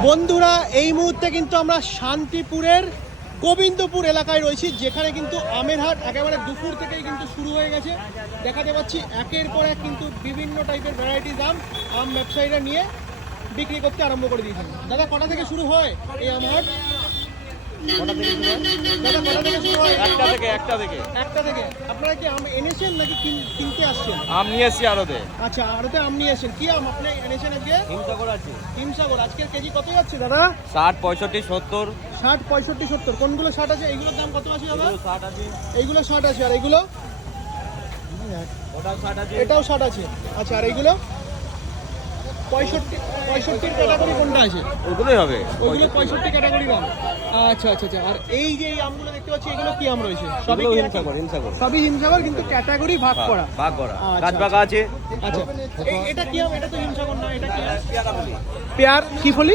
বন্ধুরা এই মুহূর্তে কিন্তু আমরা শান্তিপুরের গোবিন্দপুর এলাকায় রয়েছি, যেখানে কিন্তু আমের হাট একেবারে দুপুর থেকেই কিন্তু শুরু হয়ে গেছে। দেখাতে পাচ্ছি একের পর এক কিন্তু বিভিন্ন টাইপের ভ্যারাইটিস আম ব্যবসায়ীরা নিয়ে বিক্রি করতে আরম্ভ করে দিয়েছেন। দাদা কটা থেকে শুরু হয় এই আম হাট? কটা থেকে শুরু হয় দাদা? কটা থেকে শুরু হয়? একটা থেকে। আপনারা কি আম এনেছেন নাকি কিনতে আসছেন? আম নিয়ে এসছি আরতে। আচ্ছা, আরতে আম নিয়ে এসেছেন। কি আম আপনি এনেছেন আজকে? হিমসাগর আছে। হিমসাগর আজকের কেজি কত যাচ্ছে দাদা? 60, 65, 70। 60, 65, 70। কোনগুলো 60 আছে? এইগুলোর দাম কত আছে দাদা? 60 আছে। এইগুলো 60 আছে। আর এইগুলো? ওটাও 60 আছে। এটাও 60 আছে। আচ্ছা, আর এইগুলো 65 ক্যাটাগরি কোনটা আছে? ওগুলোই হবে। ওইগুলো 65 ক্যাটাগরি দাম। আচ্ছা আচ্ছা আচ্ছা। আর এই যে এই আমগুলো দেখতে পাচ্ছি, এগুলো কি আম রয়েছে? সবই এগুলো কি হিমসাগর, হিমসাগর। সবই হিমসাগর, কিন্তু ক্যাটাগরি ভাগ করা। ভাগ করা। আচ্ছা, গাছ পাকা আছে। আচ্ছা, এটা কি আম? এটা তো হিমসাগর না, এটা কি আম? পেয়ারা বলি। পেয়ার কি ফলি?